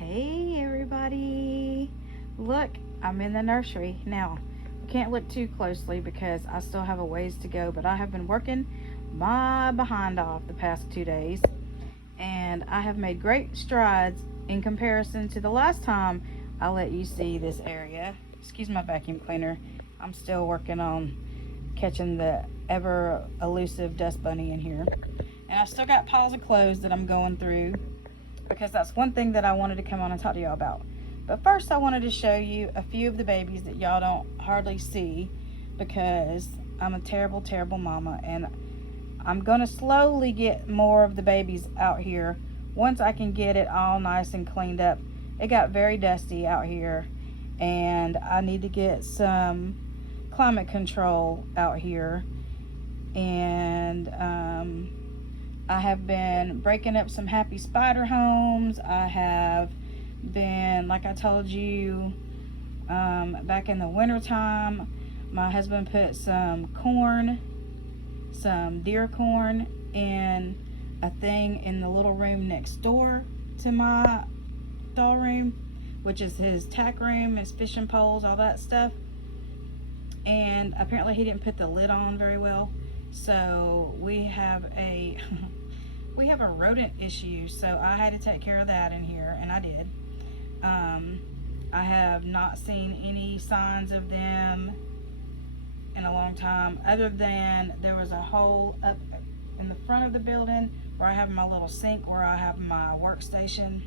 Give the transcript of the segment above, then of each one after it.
Hey everybody, look, I'm in the nursery now. You can't look too closely because I still have a ways to go, but I have been working my behind off the past 2 days, and I have made great strides in comparison to the last time I let you see this area. Excuse my vacuum cleaner. I'm still working on catching the ever elusive dust bunny in here, and I've still got piles of clothes that I'm going through because that's one thing that I wanted to come on and talk to y'all about. But first I wanted to show you a few of the babies that y'all don't hardly see because I'm a terrible, terrible mama, and I'm gonna slowly get more of the babies out here once I can get it all nice and cleaned up. It got very dusty out here, and I need to get some climate control out here. And I have been breaking up some happy spider homes. I have been, like I told you, back in the winter time, my husband put some corn, some deer corn, in a thing in the little room next door to my doll room, which is his tack room, his fishing poles, all that stuff. And apparently he didn't put the lid on very well, so we have a we have a rodent issue, so I had to take care of that in here, and I did. I have not seen any signs of them in a long time, other than there was a hole up in the front of the building where I have my little sink, where I have my workstation,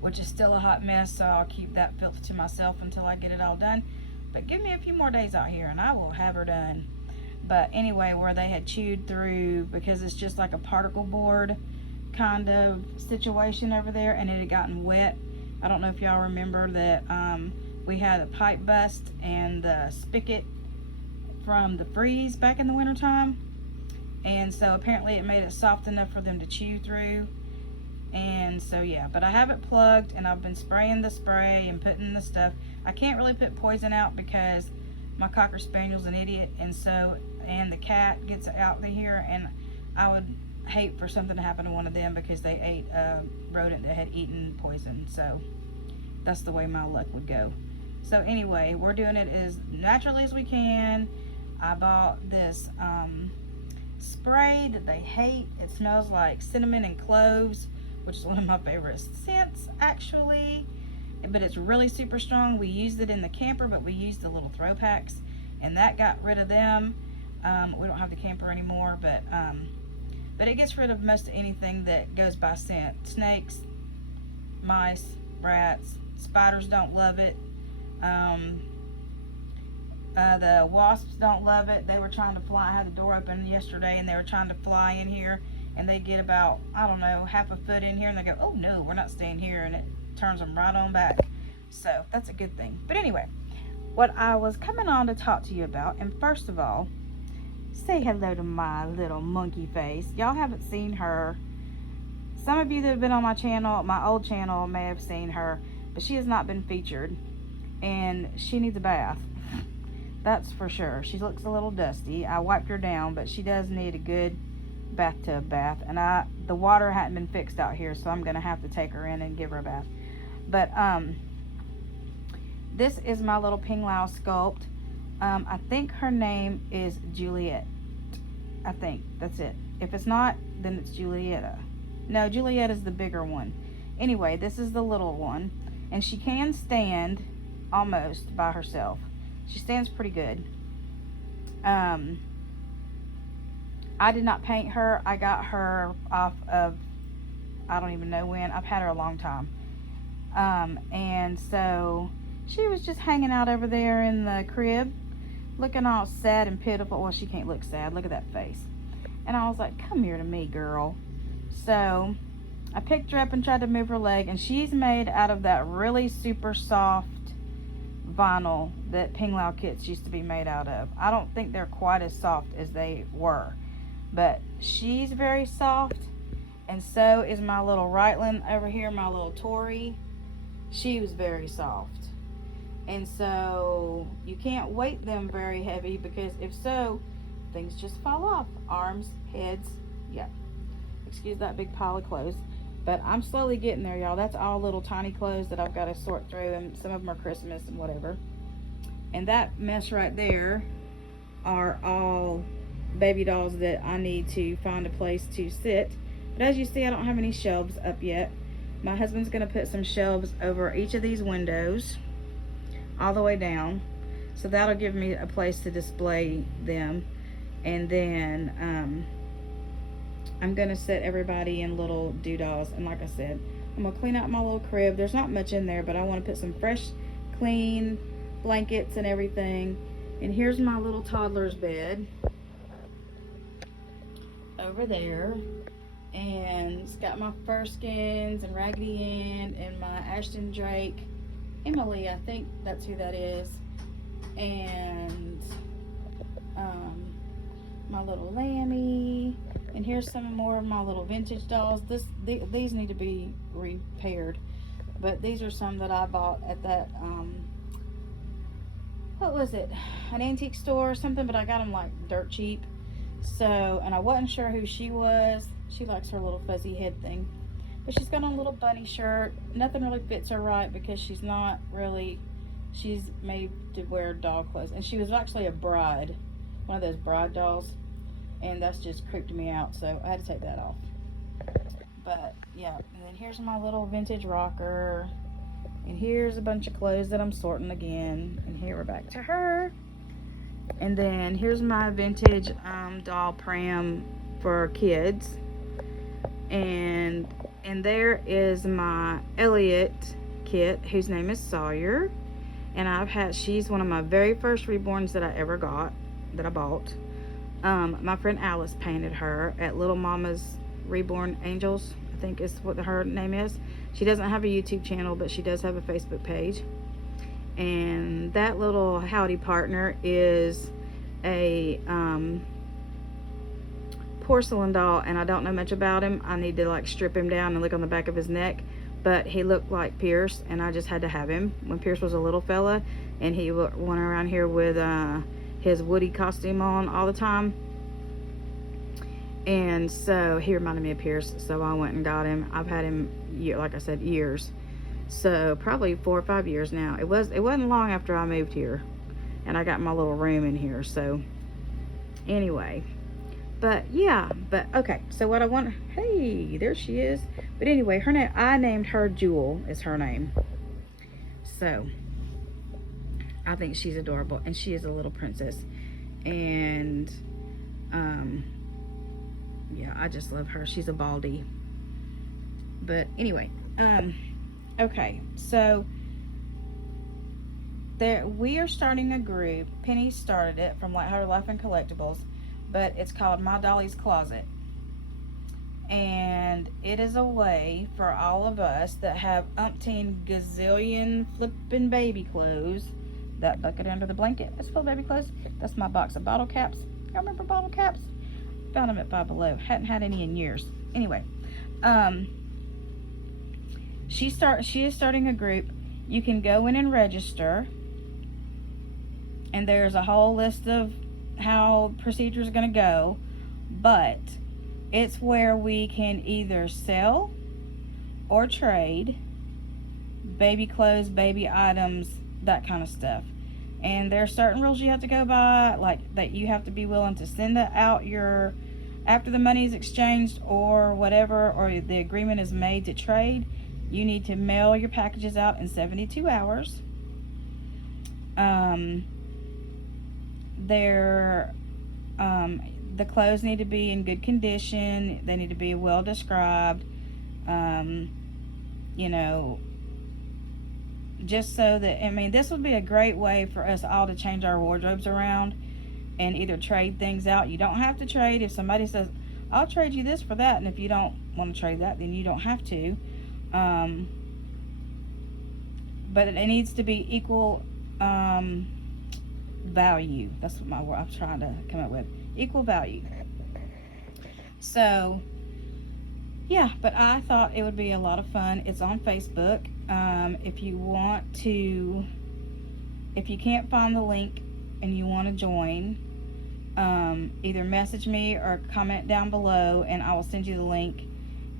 which is still a hot mess, so I'll keep that filth to myself until I get it all done. But give me a few more days out here and I will have her done. But anyway, where they had chewed through, because it's just like a particle board kind of situation over there, and it had gotten wet. I don't know if y'all remember that we had a pipe bust and the spigot from the freeze back in the winter time, and so apparently it made it soft enough for them to chew through. And so yeah, but I have it plugged, and I've been spraying the spray and putting the stuff. I can't really put poison out because my Cocker Spaniel's an idiot, and the cat gets out of here, and I would hate for something to happen to one of them because they ate a rodent that had eaten poison. So that's the way my luck would go. So anyway, we're doing it as naturally as we can. I bought this spray that they hate. It smells like cinnamon and cloves, which is one of my favorite scents actually, but it's really super strong. We used it in the camper, but we used the little throw packs, and that got rid of them. We don't have the camper anymore, but it gets rid of most of anything that goes by scent. Snakes, mice, rats, spiders don't love it. The wasps don't love it. They were trying to fly. I had the door open yesterday, and they were trying to fly in here, and they get about, I don't know, half a foot in here, and they go, oh no, we're not staying here, and it turns them right on back. So that's a good thing. But anyway, what I was coming on to talk to you about, and first of all, say hello to my little monkey face. Y'all haven't seen her. Some of you that have been on my channel, my old channel, may have seen her, but she has not been featured, and she needs a bath. That's for sure. She looks a little dusty. I wiped her down, but she does need a good bathtub bath, and the water hadn't been fixed out here, so I'm gonna have to take her in and give her a bath. But this is my little Ping Lao sculpt. I think her name is Juliet. I think that's it. If it's not, then it's Julietta. No, Juliet is the bigger one. Anyway, this is the little one, and she can stand almost by herself. She stands pretty good. I did not paint her. I got her off of, I don't even know when. I've had her a long time. And so she was just hanging out over there in the crib, looking all sad and pitiful. Well, she can't look sad. Look at that face. And I was like, come here to me, girl. So I picked her up and tried to move her leg, and she's made out of that really super soft vinyl that Ping Lao kits used to be made out of. I don't think they're quite as soft as they were, but she's very soft, and so is my little Rightland over here, my little Tory. She was very soft, and so you can't weight them very heavy, because if so, things just fall off. Arms, heads, yeah. Excuse that big pile of clothes. But I'm slowly getting there, y'all. That's all little tiny clothes that I've got to sort through, and some of them are Christmas and whatever. And that mess right there are all baby dolls that I need to find a place to sit. But as you see, I don't have any shelves up yet. My husband's going to put some shelves over each of these windows all the way down. So that'll give me a place to display them. And then I'm going to set everybody in little doodahs. And like I said, I'm going to clean out my little crib. There's not much in there, but I want to put some fresh, clean blankets and everything. And here's my little toddler's bed over there. And it's got my fur skins and Raggedy Ann and my Ashton Drake. Emily, I think that's who that is. And my little Lammy. And here's some more of my little vintage dolls. These need to be repaired. But these are some that I bought at that, what was it? An antique store or something, but I got them like dirt cheap. So, and I wasn't sure who she was. She likes her little fuzzy head thing. But she's got on a little bunny shirt. Nothing really fits her right because she's made to wear doll clothes. And she was actually a bride, one of those bride dolls. And that's just creeped me out, so I had to take that off. But yeah, and then here's my little vintage rocker. And here's a bunch of clothes that I'm sorting again. And here we're back to her. And then here's my vintage doll pram for kids. And there is my Elliot kit, whose name is Sawyer. And she's one of my very first reborns that I ever got, that I bought. My friend Alice painted her at Little Mama's Reborn Angels, I think is what her name is. She doesn't have a YouTube channel, but she does have a Facebook page. And that little howdy partner is a porcelain doll, and I don't know much about him. I need to like strip him down and look on the back of his neck, but he looked like Pierce, and I just had to have him when Pierce was a little fella, and he went around here with his Woody costume on all the time. And so he reminded me of Pierce, so I went and got him. I've had him, like I said, years. So probably 4 or 5 years now. It wasn't long after I moved here, and I got my little room in here. So anyway, but yeah, but okay. So what I want, hey, there she is. But anyway, her name, I named her Jewel, is her name. So I think she's adorable, and she is a little princess. And yeah, I just love her. She's a Baldy. But anyway, okay, so we are starting a group. Penny started it from Lighthearted Life and Collectibles, but it's called My Dollys Closet. And it is a way for all of us that have umpteen gazillion flipping baby clothes. That bucket under the blanket is full of baby clothes. That's my box of bottle caps. Y'all remember bottle caps? Found them at Five Below. Hadn't had any in years. Anyway, she is starting a group. You can go in and register, and there's a whole list of how procedures are going to go, but it's where we can either sell or trade baby clothes, baby items, that kind of stuff. And there are certain rules you have to go by, like that you have to be willing to send out after the money is exchanged or whatever, or the agreement is made to trade, you need to mail your packages out in 72 hours. The clothes need to be in good condition. They need to be well described. You know, just so that, I mean, this would be a great way for us all to change our wardrobes around and either trade things out. You don't have to trade. If somebody says, I'll trade you this for that, and if you don't want to trade that, then you don't have to. But it needs to be equal value. That's what my word I'm trying to come up with. Equal value. So yeah, but I thought it would be a lot of fun. It's on Facebook. If you can't find the link and you want to join, either message me or comment down below and I will send you the link.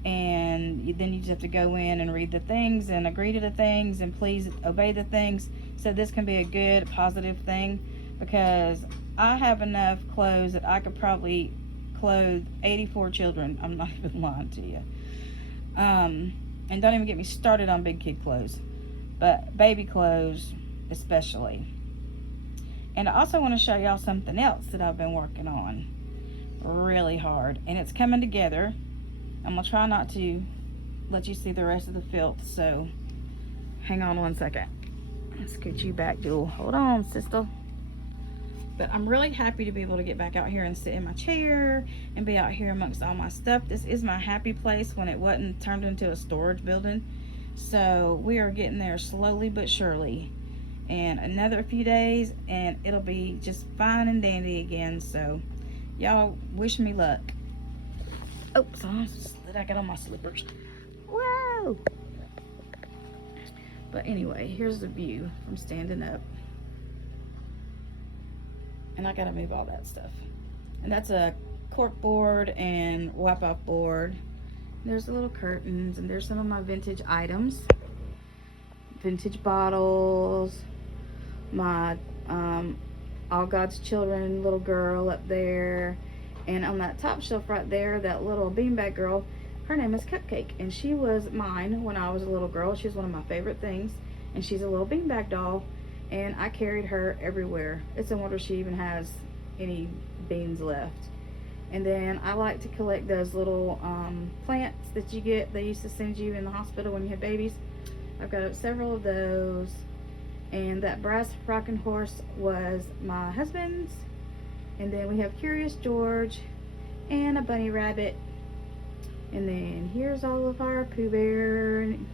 and then you just have to go in and read the things and agree to the things and please obey the things. So this can be a good positive thing, because I have enough clothes that I could probably clothe 84 children. I'm not even lying to you. And don't even get me started on big kid clothes, but baby clothes especially. And I also want to show y'all something else that I've been working on really hard, and it's coming together. I'm gonna try not to let you see the rest of the filth, so hang on one second. Let's get you back, Jewel. Hold on, sister. But I'm really happy to be able to get back out here and sit in my chair and be out here amongst all my stuff. This is my happy place when it wasn't turned into a storage building. So we are getting there slowly but surely. And another few days and it'll be just fine and dandy again. So y'all wish me luck. Oh, I got on my slippers. Whoa! But anyway, here's the view from standing up. And I gotta move all that stuff. And that's a cork board and wipe off board. There's the little curtains, and there's some of my vintage items. Vintage bottles. My All God's Children little girl up there. And on that top shelf right there, that little beanbag girl, her name is Cupcake. And she was mine when I was a little girl. She's one of my favorite things. And she's a little beanbag doll. And I carried her everywhere. It's a wonder she even has any beans left. And then I like to collect those little plants that you get. They used to send you in the hospital when you had babies. I've got several of those. And that brass rocking horse was my husband's. And then we have Curious George and a bunny rabbit. And then here's all of our Pooh Bear and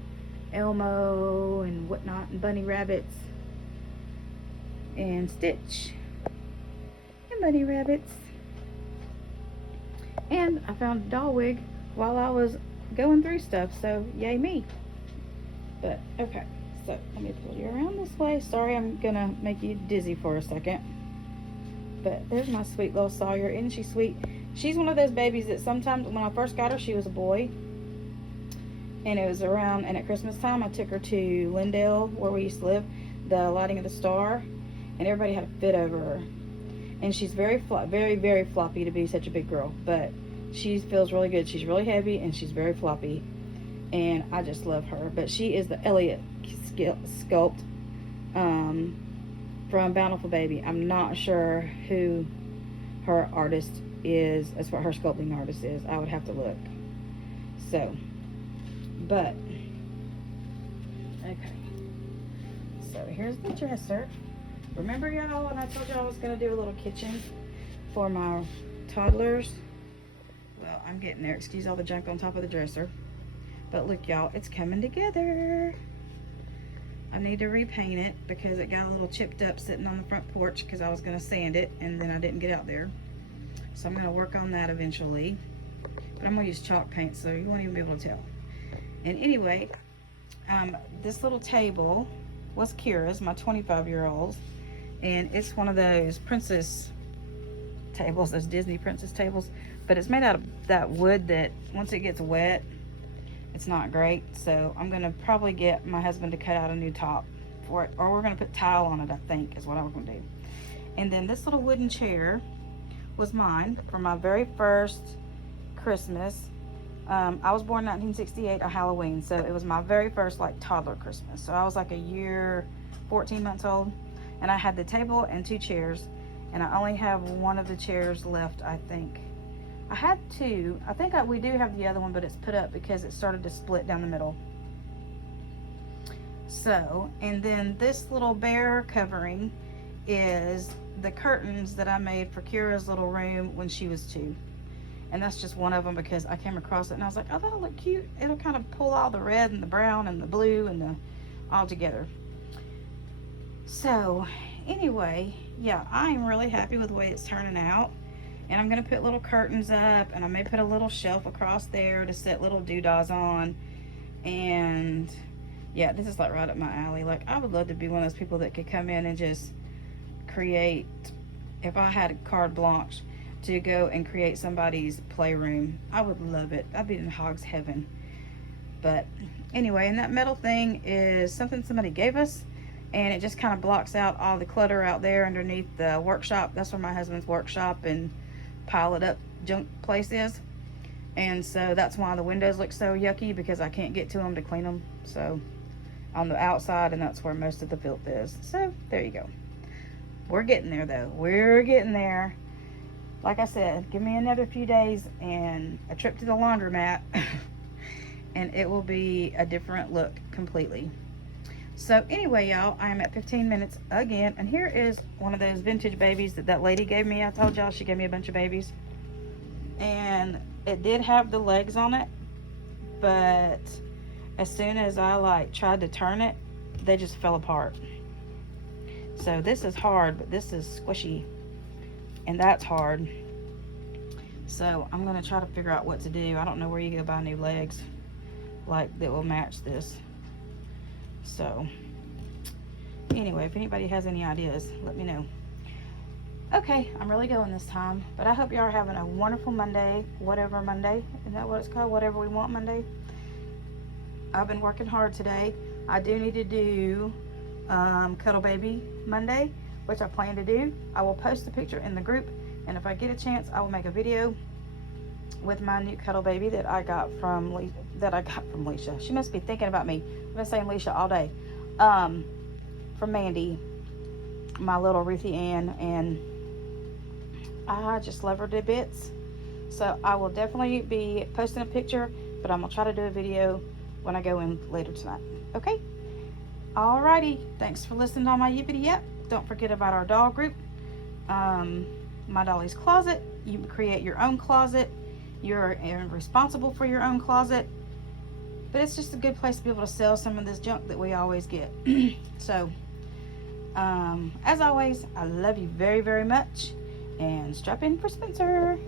Elmo and whatnot, and bunny rabbits. And Stitch and bunny rabbits. And I found a doll wig while I was going through stuff, so yay me. But okay, so let me pull you around this way. Sorry, I'm gonna make you dizzy for a second. But there's my sweet little Sawyer. Isn't she sweet? She's one of those babies that sometimes, when I first got her, she was a boy. And it was around, and at Christmas time I took her to Lindale, where we used to live, the Lighting of the Star. And everybody had a fit over her. And she's very floppy to be such a big girl. But she feels really good. She's really heavy and she's very floppy. And I just love her. But she is the Elliot sculpt from Bountiful Baby. I'm not sure who her artist is, as far as her sculpting artist is. I would have to look. So, but, okay. So here's the dresser. Remember, y'all, when I told y'all I was going to do a little kitchen for my toddlers? Well, I'm getting there. Excuse all the junk on top of the dresser. But look, y'all, it's coming together. I need to repaint it because it got a little chipped up sitting on the front porch because I was going to sand it and then I didn't get out there. So I'm going to work on that eventually. But I'm going to use chalk paint so you won't even be able to tell. And anyway, this little table was Kira's, my 25-year-old's. And it's one of those princess tables, those Disney princess tables. But it's made out of that wood that once it gets wet, it's not great. So I'm going to probably get my husband to cut out a new top for it. Or we're going to put tile on it, I think, is what I'm going to do. And then this little wooden chair was mine for my very first Christmas. I was born in 1968 on Halloween. So it was my very first, like, toddler Christmas. So I was like a year, 14 months old. And I had the table and 2 chairs, and I only have one of the chairs left, I think. I had 2. I think we do have the other one, but it's put up because it started to split down the middle. So, and then this little bear covering is the curtains that I made for Kira's little room when she was 2. And that's just one of them because I came across it and I was like, oh, that'll look cute. It'll kind of pull all the red and the brown and the blue and the all together. So anyway, yeah, I'm really happy with the way it's turning out. And I'm going to put little curtains up, and I may put a little shelf across there to set little doodahs on. And yeah, this is like right up my alley. Like, I would love to be one of those people that could come in and just create, if I had a carte blanche. to go and create somebody's playroom. I would love it. I'd be in hog's heaven. But anyway, and that metal thing is something somebody gave us, and it just kind of blocks out all the clutter out there underneath the workshop. That's where my husband's workshop and pile it up junk place is. And so that's why the windows look so yucky, because I can't get to them to clean them. So on the outside, and that's where most of the filth is. So there you go. We're getting there though. We're getting there. Like I said, give me another few days and a trip to the laundromat and it will be a different look completely. So anyway, y'all, I am at 15 minutes again, and here is one of those vintage babies that that lady gave me. I told y'all she gave me a bunch of babies, and it did have the legs on it, but as soon as I like tried to turn it, they just fell apart. So this is hard, but this is squishy, and that's hard. So I'm gonna try to figure out what to do. I don't know where you go buy new legs like that will match this. So anyway, if anybody has any ideas, let me know. Okay, I'm really going this time, but I hope y'all are having a wonderful Monday. Whatever Monday, isn't that what it's called? Whatever we want Monday. I've been working hard today. I do need to do Cuddle Baby Monday, which I plan to do. I will post a picture in the group, and if I get a chance, I will make a video with my new Cuddle Baby that I got from Leisha. She must be thinking about me. I've been saying Leisha all day. From Mandy, my little Ruthie Ann, and I just love her to bits. So I will definitely be posting a picture, but I'm gonna try to do a video when I go in later tonight. Okay? Alrighty. Thanks for listening to all my yippity yap. Don't forget about our doll group, my Dollys Closet. You create your own closet. You're responsible for your own closet, but it's just a good place to be able to sell some of this junk that we always get. So as always, I love you very, very much, and strap in for Spencer.